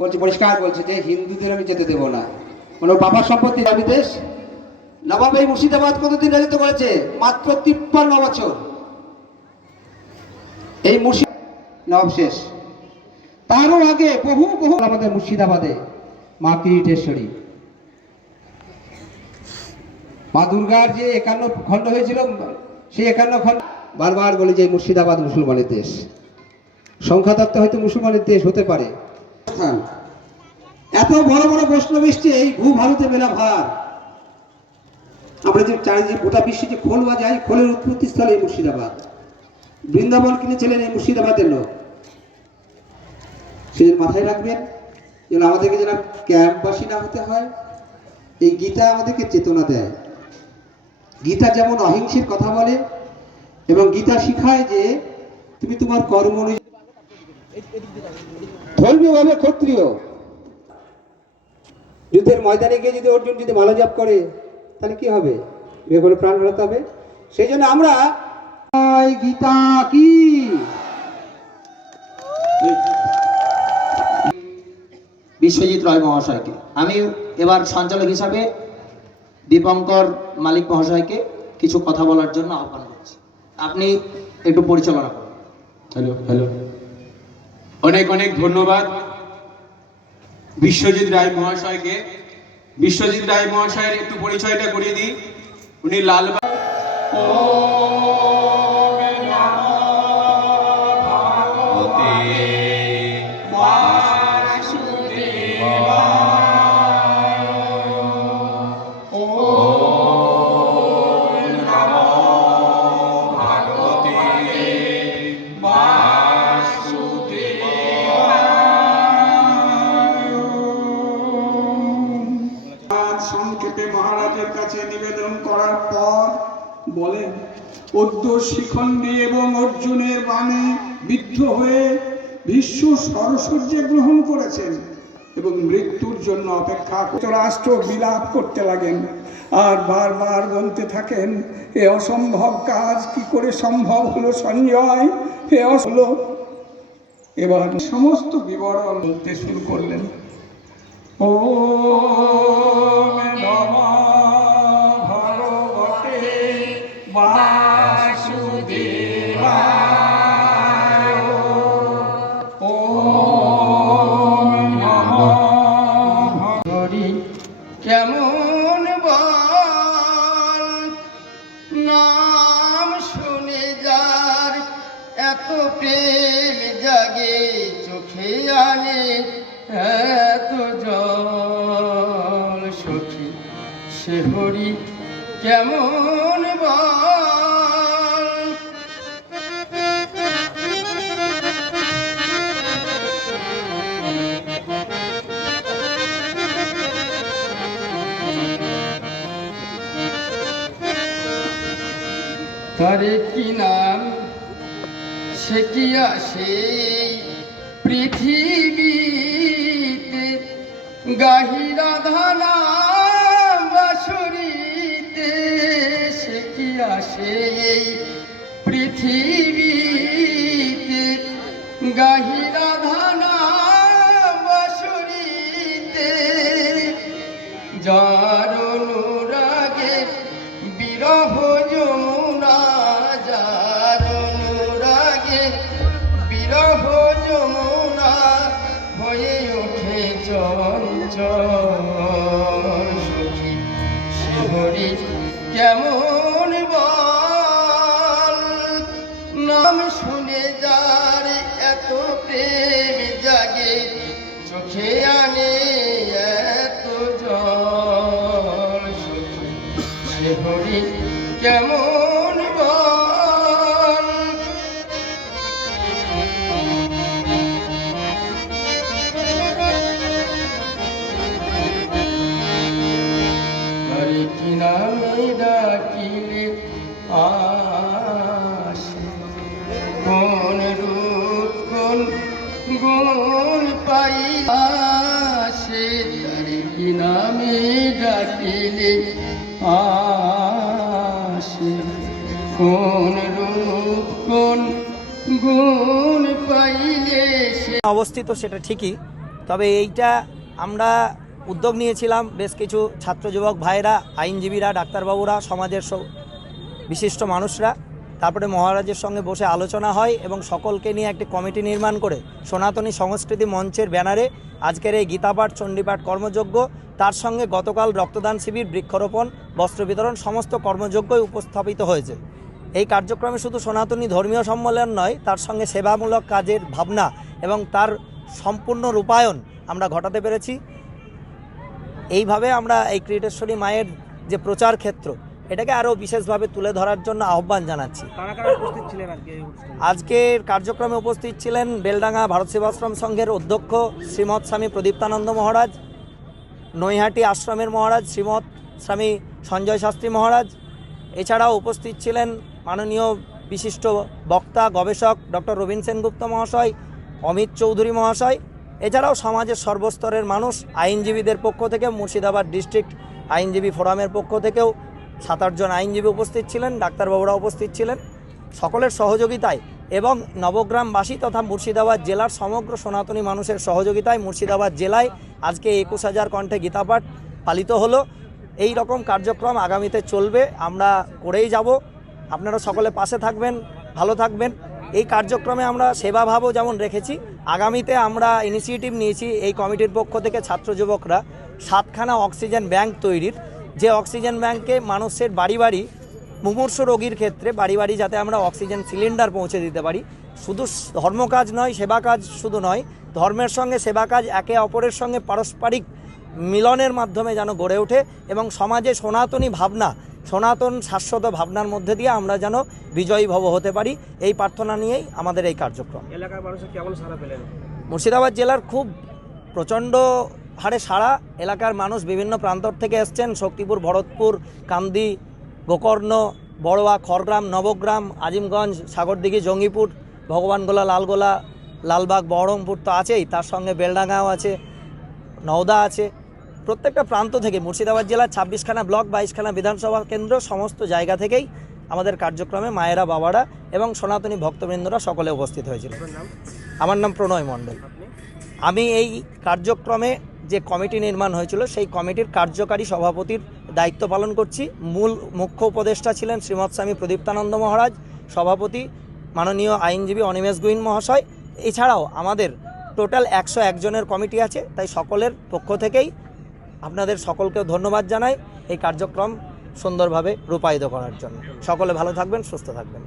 বলছে, পরিষ্কার বলছে যে হিন্দুদের আমি যেতে দেবো না, মানে ও বাবার সম্পত্তি বিদেশ। নবাব এই মুর্শিদাবাদ কতদিন রাজত্ব করেছে? মাত্র 53 বছর। এই নবাব শেষ, তারও আগে বহু বহু আমাদের মুর্শিদাবাদে মা কিরিটেশ্বরী, মা দুর্গার যে 51 খণ্ড হয়েছিল, সেই 51 খণ্ড বারবার বলে যে মুর্শিদাবাদ মুসলমানের দেশ। সংখ্যা তত্ত্ব হয়তো মুসলমানের দেশ হতে পারে। এত বড় বড় বৈষ্ণব এসছে এই ভূ ভারতে মেলা ভার। আমরা যে চারিদিকে গোটা বিশ্বে যে খোল বাজাই, খোলের উৎপত্তি স্থল এই মুর্শিদাবাদ। বৃন্দাবন কিনেছিলেন এই মুর্শিদাবাদের লোক। সেদিন মাথায় রাখবেন যেন আমাদেরকে যেন ক্যাম্পবাসী না হতে হয়। এই গীতা আমাদেরকে চেতনা দেয়। গীতা যেমন অহিংসার কথা বলে এবং গীতা শিখায় যে তুমি তোমার কর্ম অনুযায়ী ধর্মীয়ভাবে ক্ষত্রিয়। যুদ্ধের ময়দানে গিয়ে যদি অর্জুন যদি মালা জপ করে তাহলে কি হবে? বেঘরে প্রাণ হারাতে হবে। সেই জন্য আমরা গীতা কি বিশ্বজিৎ রায় মহাশয়কে, আমি এবার সঞ্চালক হিসাবে দীপঙ্কর মালিক মহাশয়কে কিছু কথা বলার জন্য আহ্বান করছি। আপনি একটু পরিচালনা করুন। হ্যালো, অনেক অনেক ধন্যবাদ বিশ্বজিৎ রায় মহাশয়কে। বিশ্বজিৎ রায় মহাশয়ের একটু পরিচয়টা করিয়ে দিই। উনি লালবাগ সংক্ষেপে মহারাজের কাছে নিবেদন করার পর বলেন, পদ্ম শিখণ্ডী এবং অর্জুনের বাণে বিদ্ধ হয়ে ভীষ্ম সরসজ্জে গ্রহণ করেছেন এবং মৃত্যুর জন্য অপেক্ষা। রাষ্ট্র বিলাপ করতে লাগেন আর বারবার বলতে থাকেন, এ অসম্ভব কাজ কি করে সম্ভব হলো সঞ্জয়, এ হলো। এবার সমস্ত বিবরণ বলতে শুরু করলেন। ও ভগবতে বাসুদেবায়, ও হরি। কেমন বল নাম শুনে যার এত প্রেম জাগে, চোখে আনে এত জল সখী, সে হরি কেমন বল। তারে কি নাম, সে কি আসে পৃথিবীতে, গাহি রাধা নাম বাঁশরীতে, সে কি আসে পৃথিবীতে, গাহি রাধা নাম বাঁশরীতে, যার অনুরাগে বিরহ যমুনা, যার অনুরাগে বিরহ যমুনা হয়ে ওঠে চঞ্চল সখী, সে হরি কেমন বল। নাম শুনে যার এত প্রেম জাগে, চোখে আনে এত জল সখী, সে হরি কেমন বল। হরি কি নামে ডাকিলে আসে, কোন রূপ কোন গুণ পাই আসে, হরি কি নামে ডাকিলে আসে, কোন রূপ কোন গুণ পাইলে সে। অবস্থিত সেটা ঠিকই, তবে এইটা আমরা উদ্যোগ নিয়েছিলাম বেশ কিছু ছাত্র যুবক ভাইয়েরা, আইনজীবীরা, ডাক্তারবাবুরা, সমাজের বিশিষ্ট মানুষরা। তারপরে মহারাজের সঙ্গে বসে আলোচনা হয় এবং সকলকে নিয়ে একটি কমিটি নির্মাণ করে সনাতনী সংস্কৃতি মঞ্চের ব্যানারে আজকের এই গীতাপাঠ চণ্ডীপাঠ কর্মযজ্ঞ, তার সঙ্গে গতকাল রক্তদান শিবির, বৃক্ষরোপণ, বস্ত্র বিতরণ সমস্ত কর্মযজ্ঞই উপস্থাপিত হয়েছে। এই কার্যক্রমে শুধু সনাতনী ধর্মীয় সম্মেলন নয়, তার সঙ্গে সেবামূলক কাজের ভাবনা এবং তার সম্পূর্ণ রূপায়ণ আমরা ঘটাতে পেরেছি। এইভাবে আমরা এই ক্রিয়েটেশ্বরী মায়ের যে প্রচার ক্ষেত্র, এটাকে আরও বিশেষভাবে তুলে ধরার জন্য আহ্বান জানাচ্ছি। আজকের কার্যক্রমে উপস্থিত ছিলেন বেলডাঙ্গা ভারত সেবাশ্রম সংঘের অধ্যক্ষ শ্রীমৎ স্বামী প্রদীপ্তানন্দ মহারাজ, নৈহাটি আশ্রমের মহারাজ শ্রীমৎ স্বামী সঞ্জয় শাস্ত্রী মহারাজ। এছাড়াও উপস্থিত ছিলেন মাননীয় বিশিষ্ট বক্তা গবেষক ডক্টর রবীন সেনগুপ্ত মহাশয়, অমিত চৌধুরী মহাশয়। এছাড়াও সমাজের সর্বস্তরের মানুষ, আইনজীবীদের পক্ষ থেকে মুর্শিদাবাদ ডিস্ট্রিক্ট আইনজীবী ফোরামের পক্ষ থেকেও 7-8 জন আইনজীবী উপস্থিত ছিলেন, ডাক্তারবাবুরা উপস্থিত ছিলেন। সকলের সহযোগিতায় এবং নবগ্রামবাসী তথা মুর্শিদাবাদ জেলার সমগ্র সনাতনী মানুষের সহযোগিতায় মুর্শিদাবাদ জেলায় আজকে 21,000 কণ্ঠে গীতাপাঠ পালিত হলো। এই রকম কার্যক্রম আগামীতে চলবে, আমরা করেই যাব। আপনারা সকলে পাশে থাকবেন, ভালো থাকবেন। এই কার্যক্রমে আমরা সেবাভাবও যেমন রেখেছি, আগামীতে আমরা ইনিশিয়েটিভ নিয়েছি এই কমিটির পক্ষ থেকে ছাত্র যুবকরা 7খানা অক্সিজেন ব্যাংক তৈরির, যে অক্সিজেন ব্যাংকে মানুষের বাড়ি বাড়ি মুমূর্ষু রোগীর ক্ষেত্রে বাড়ি বাড়ি যাতে আমরা অক্সিজেন সিলিন্ডার পৌঁছে দিতে পারি। শুধু ধর্মকাজ নয়, সেবা কাজ শুধু নয়, ধর্মের সঙ্গে সেবা কাজ একে অপরের সঙ্গে পারস্পরিক মিলনের মাধ্যমে যেন গড়ে ওঠে এবং সমাজে সনাতনী ভাবনা, সনাতন শাশ্বত ভাবনার মধ্যে দিয়ে আমরা যেন বিজয়ী ভব হতে পারি, এই প্রার্থনা নিয়েই আমাদের এই কার্যক্রম। এলাকার মানুষের কেমন সাড়া পেলেন? মুর্শিদাবাদ জেলার খুব প্রচণ্ড হারে সাড়া। এলাকার মানুষ বিভিন্ন প্রান্ত থেকে এসছেন, শক্তিপুর, ভরতপুর, কান্দি, গোকর্ণ, বড়োয়া, খড়গ্রাম, নবগ্রাম, আজিমগঞ্জ, সাগরদিঘি, জঙ্গিপুর, ভগবানগোলা, লালগোলা, লালবাগ, বহরমপুর তো আছেই, তার সঙ্গে বেলডাঙ্গাও আছে, নওদা আছে। প্রত্যেকটা প্রান্ত থেকে মুর্শিদাবাদ জেলার 26খানা ব্লক, 22খানা বিধানসভা কেন্দ্র, সমস্ত জায়গা থেকেই আমাদের কার্যক্রমে মায়েরা, বাবারা এবং সনাতনী ভক্তবৃন্দরা সকলে উপস্থিত হয়েছিল। আমার নাম প্রণয় মণ্ডল। আমি এই কার্যক্রমে যে কমিটি নির্মাণ হয়েছিল সেই কমিটির কার্যকারী সভাপতির দায়িত্ব পালন করছি। মুখ্য উপদেষ্টা ছিলেন শ্রীমৎ স্বামী প্রদীপ্তানন্দ মহারাজ, সভাপতি মাননীয় আইনজীবী অনিমেষ গুইন মহাশয়। এছাড়াও আমাদের টোটাল 101 জনের কমিটি আছে, তাই সকলের পক্ষ থেকেই আপনাদের সকলকেও ধন্যবাদ জানাই এই কার্যক্রম সুন্দরভাবে রূপায়িত করার জন্য। সকলে ভালো থাকবেন, সুস্থ থাকবেন।